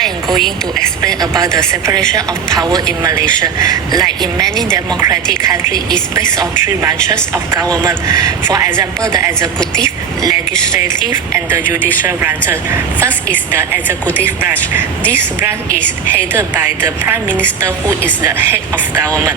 I am going to explain about the separation of power in Malaysia. Like in many democratic countries, it's based on three branches of government. For example, the executive, legislative, and the judicial branches. First is the executive branch. This branch is headed by the Prime Minister, who is the head of government.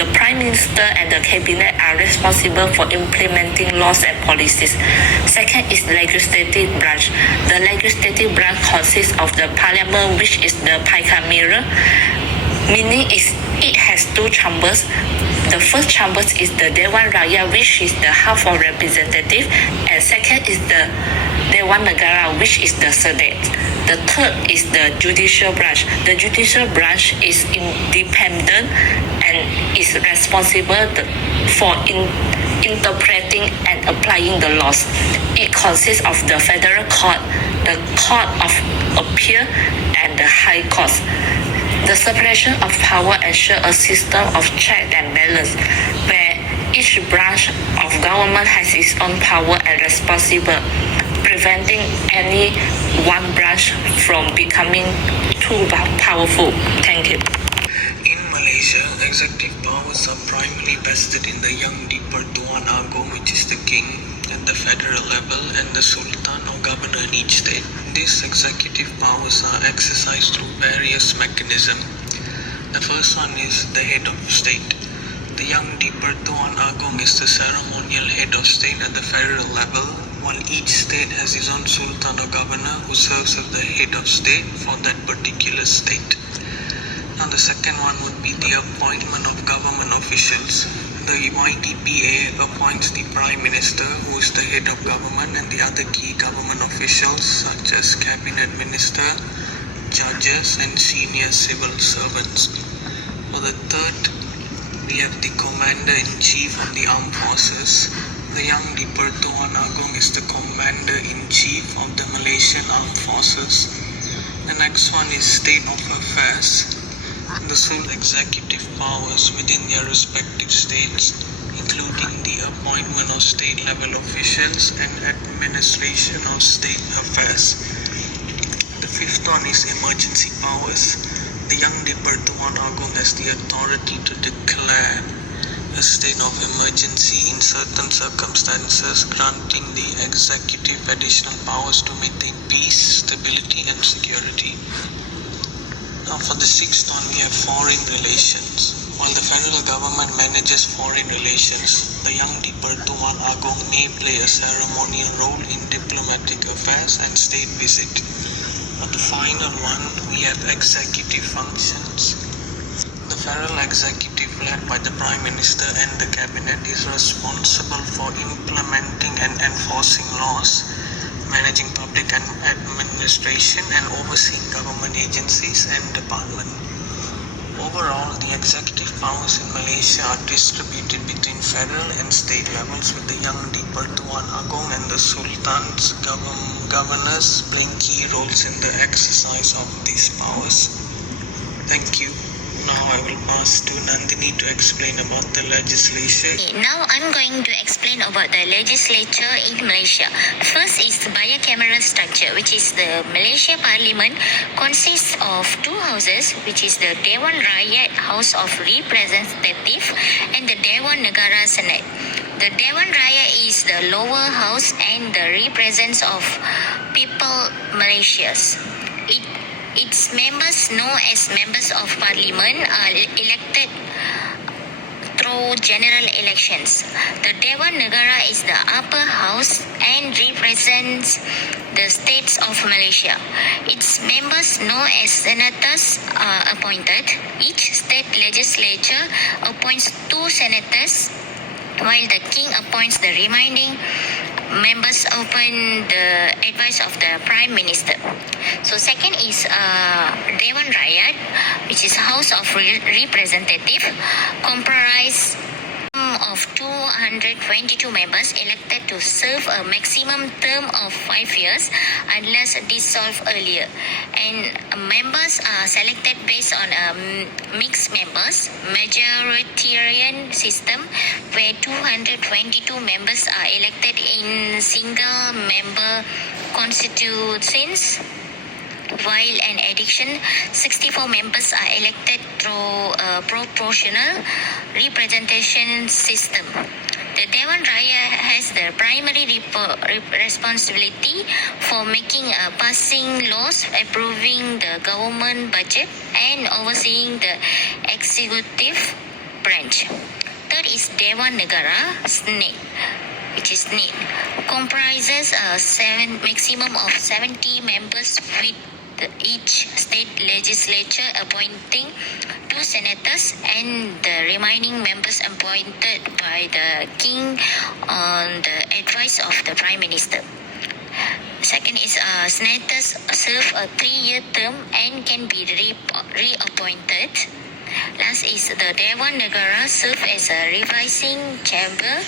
The Prime Minister and the Cabinet are responsible for implementing laws and policies. Second is legislative branch. The legislative branch consists of the Parliament, which is the bicameral, meaning it has two chambers. The first chamber is the Dewan Rakyat, which is the House of Representatives, and second is the Dewan Negara, which is the Senate. The third is the judicial branch. The judicial branch is independent and is responsible for interpreting and applying the laws. It consists of the Federal Court, the Court of Appeal, and the High Court. The separation of power ensures a system of check and balance, where each branch of government has its own power and responsibility, preventing any one branch from becoming too powerful. Thank you. In Malaysia, executive powers are primarily vested in the Yang di-Pertuan Agong, which is the king, at the federal level, and the sultan or governor in each state. These executive powers are exercised through various mechanisms. The first one is the head of state. The Yang di-Pertuan Agong is the ceremonial head of state at the federal level, while each state has its own sultan or governor who serves as the head of state for that particular state. Now the second one would be the appointment of government officials. The YDPA appoints the Prime Minister, who is the head of government, and the other key government officials such as Cabinet Minister, judges, and senior civil servants. For the third, we have the Commander-in-Chief of the Armed Forces. The Yang di-Pertuan Agong is the Commander-in-Chief of the Malaysian Armed Forces. The next one is State of Affairs. The sole executive powers within their respective states, including the appointment of state-level officials and administration of state affairs. The fifth one is emergency powers. The Yang di-Pertuan Agong has the authority to declare a state of emergency in certain circumstances, granting the executive additional powers to maintain peace, stability, and security. Now for the sixth one, we have foreign relations. While the federal government manages foreign relations, the Yang di-Pertuan Agong may play a ceremonial role in diplomatic affairs and state visit. For the final one, we have executive functions. The federal executive, led by the Prime Minister and the Cabinet, is responsible for implementing and enforcing laws, managing public administration, and overseeing government agencies and departments. Overall, the executive powers in Malaysia are distributed between federal and state levels, with the Yang di-Pertuan Agong and the Sultan's governors playing key roles in the exercise of these powers. Thank you. Now I will pass to Nandini to explain about the legislature. Now I'm going to explain about the legislature in Malaysia. First is the bicameral structure, which is the Malaysia Parliament consists of two houses, which is the Dewan Rakyat House of Representatives and the Dewan Negara Senate. The Dewan Rakyat is the lower house and the represents of people Malaysians. Its members, known as members of parliament, are elected through general elections. The Dewan Negara is the upper house and represents the states of Malaysia. Its members, known as senators, are appointed. Each state legislature appoints 2 senators, while the king appoints the remaining members upon the advice of the Prime Minister. So second is Dewan Rakyat, which is House of Representative, comprise of 222 members elected to serve a maximum term of 5 years unless dissolved earlier. And members are selected based on mixed members, majoritarian system, where 222 members are elected in single member constituencies While an addition, 64 members are elected through a proportional representation system. The Dewan Raya has the primary responsibility for making passing laws, approving the government budget, and overseeing the executive branch. Third is Dewan Negara, SNED, which is NED, comprises a maximum of 70 members with each state legislature appointing 2 senators and the remaining members appointed by the king on the advice of the prime minister. Second is senators serve a 3-year term and can be reappointed. Last is the Dewan Negara serve as a revising chamber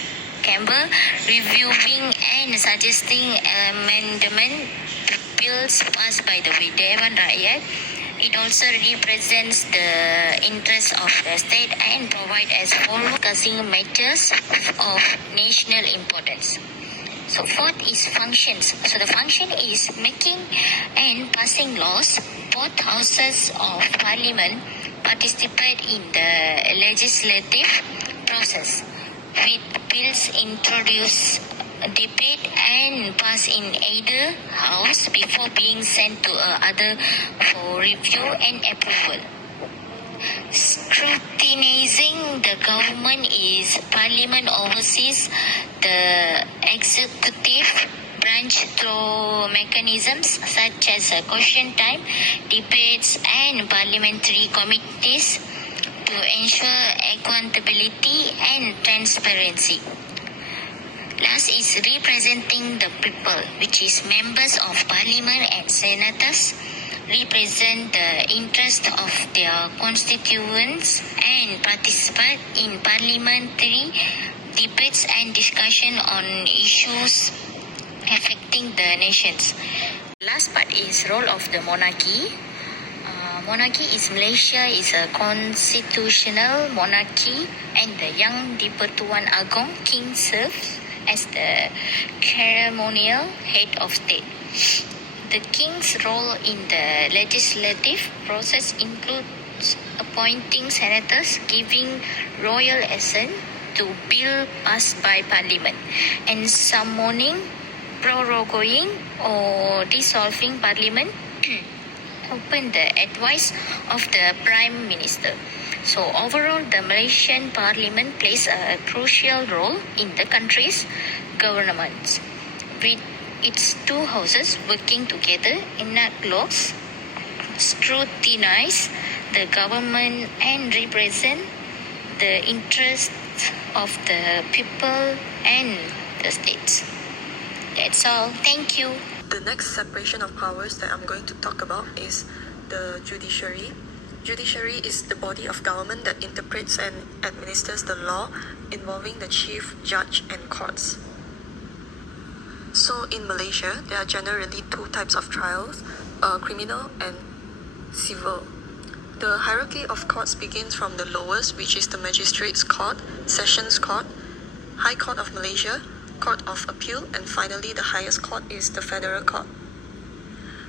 reviewing and suggesting amendment bills passed by the Dewan Rakyat. It also represents the interests of the state and provides as follows discussing matters of national importance. So fourth is functions. So the function is making and passing laws. Both houses of parliament participate in the legislative process, with bills introduced, debate and passed in either house before being sent to other for review and approval. Scrutinizing the government is Parliament oversees the executive branch through mechanisms such as question time, debates and parliamentary committees to ensure accountability and transparency. Last is representing the people, which is members of parliament and senators represent the interest of their constituents and participate in parliamentary debates and discussion on issues affecting the nations. Last part is role of the monarchy. Monarchy is Malaysia is a constitutional monarchy, and the Yang di-Pertuan Agong King serves as the ceremonial head of state. The king's role in the legislative process includes appointing senators, giving royal assent to bill passed by parliament, and summoning, proroguing or dissolving parliament upon the advice of the prime minister. So overall, the Malaysian parliament plays a crucial role in the country's government, with its 2 houses working together, enact laws, scrutinize the government and represent the interests of the people and the states. That's all. Thank you. The next separation of powers that I'm going to talk about is the judiciary. Judiciary is the body of government that interprets and administers the law involving the chief judge and courts. So in Malaysia, there are generally 2 types of trials, criminal and civil. The hierarchy of courts begins from the lowest, which is the Magistrates Court, Sessions Court, High Court of Malaysia, Court of Appeal, and finally the highest court is the Federal Court.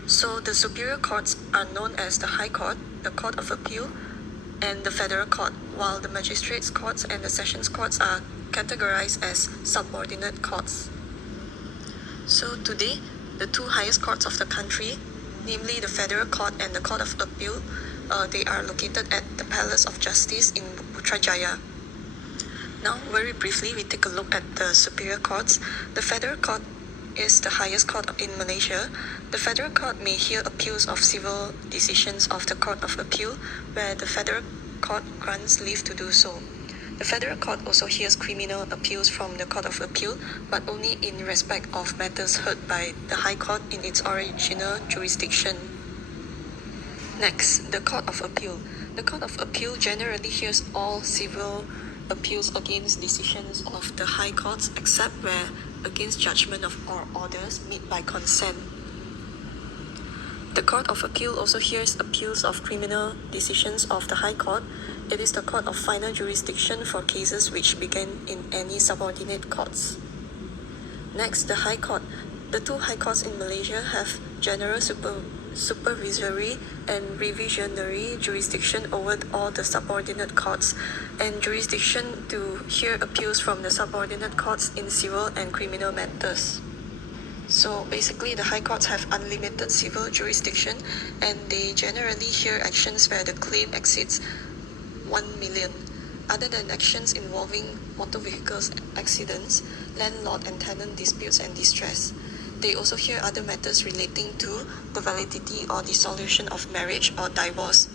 So the superior courts are known as the High Court, the Court of Appeal, and the Federal Court, while the Magistrates Courts and the Sessions Courts are categorized as subordinate courts. So today, the 2 highest courts of the country, namely the Federal Court and the Court of Appeal, they are located at the Palace of Justice in Putrajaya. Now, very briefly, we take a look at the superior courts. The Federal Court is the highest court in Malaysia. The Federal Court may hear appeals of civil decisions of the Court of Appeal, where the Federal Court grants leave to do so. The Federal Court also hears criminal appeals from the Court of Appeal, but only in respect of matters heard by the High Court in its original jurisdiction. Next, the Court of Appeal. The Court of Appeal generally hears all civil appeals against decisions of the High Courts, except where against judgment of or orders made by consent. The Court of Appeal also hears appeals of criminal decisions of the High Court. It is the court of final jurisdiction for cases which begin in any subordinate courts. Next, the High Court. The 2 High Courts in Malaysia have general supervisory and revisionary jurisdiction over all the subordinate courts, and jurisdiction to hear appeals from the subordinate courts in civil and criminal matters. So basically, the high courts have unlimited civil jurisdiction, and they generally hear actions where the claim exceeds 1 million. Other than actions involving motor vehicles accidents, landlord and tenant disputes and distress, they also hear other matters relating to the validity or dissolution of marriage or divorce,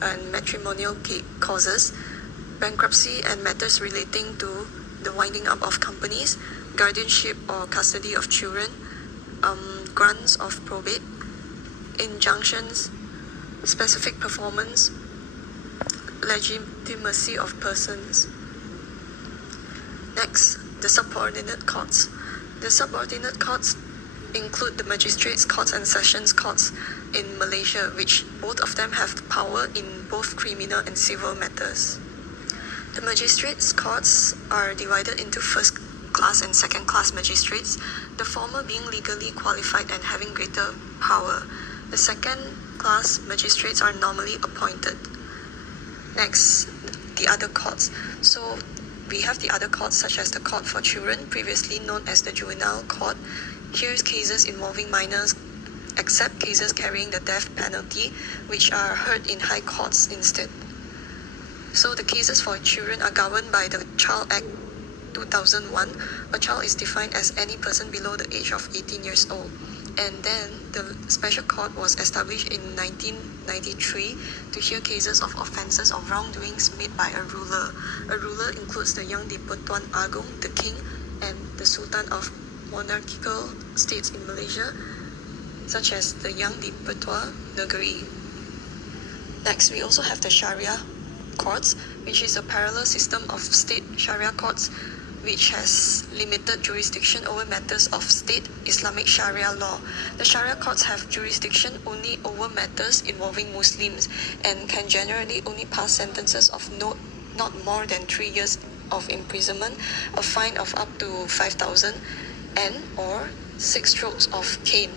and matrimonial causes, bankruptcy and matters relating to the winding up of companies, guardianship or custody of children, grants of probate, injunctions, specific performance, legitimacy of persons. Next, the subordinate courts. The subordinate courts include the magistrates' courts and sessions courts in Malaysia, which both of them have power in both criminal and civil matters. The magistrates' courts are divided into first class and second class magistrates, the former being legally qualified and having greater power. The second class magistrates are normally appointed. Next, the other courts. So we have the other courts such as the Court for Children, previously known as the Juvenile Court, hears cases involving minors except cases carrying the death penalty, which are heard in high courts instead. So the cases for children are governed by the Child Act 2001. A child is defined as any person below the age of 18 years old. And then the Special Court was established in 1993 to hear cases of offences of wrongdoings made by a ruler. A ruler includes the Yang di-Pertuan Agong, the King, and the Sultan of monarchical states in Malaysia, such as the Yang di-Pertua Negeri. Next, we also have the Sharia courts, which is a parallel system of state Sharia courts which has limited jurisdiction over matters of state Islamic Sharia law. The Sharia courts have jurisdiction only over matters involving Muslims and can generally only pass sentences of not more than 3 years of imprisonment, a fine of up to 5,000 and or 6 strokes of cane.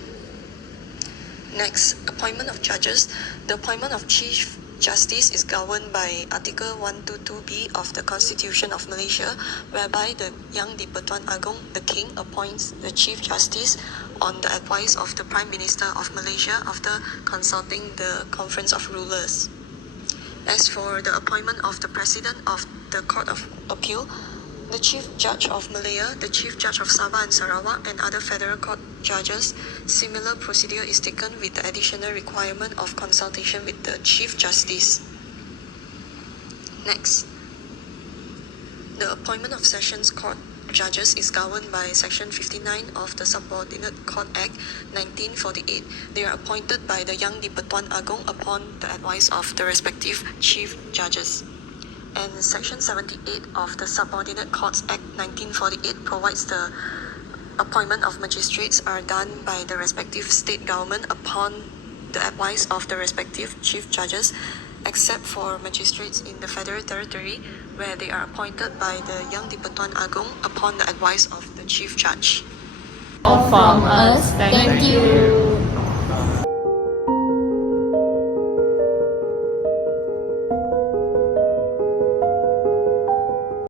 Next, appointment of judges. The appointment of Chief Justice is governed by Article 122B of the Constitution of Malaysia, whereby the Yang di-Pertuan Agong, the King, appoints the Chief Justice on the advice of the Prime Minister of Malaysia after consulting the Conference of Rulers. As for the appointment of the President of the Court of Appeal, the Chief Judge of Malaya, the Chief Judge of Sabah and Sarawak, and other federal court judges, similar procedure is taken with the additional requirement of consultation with the Chief Justice. Next, the appointment of Sessions Court judges is governed by Section 59 of the Subordinate Court Act 1948. They are appointed by the Yang di-Pertuan Agong upon the advice of the respective Chief Judges. And Section 78 of the Subordinate Courts Act 1948 provides the appointment of magistrates are done by the respective state government upon the advice of the respective chief judges, except for magistrates in the Federal Territory, where they are appointed by the Yang di-Pertuan Agong upon the advice of the chief judge. From us, thank you.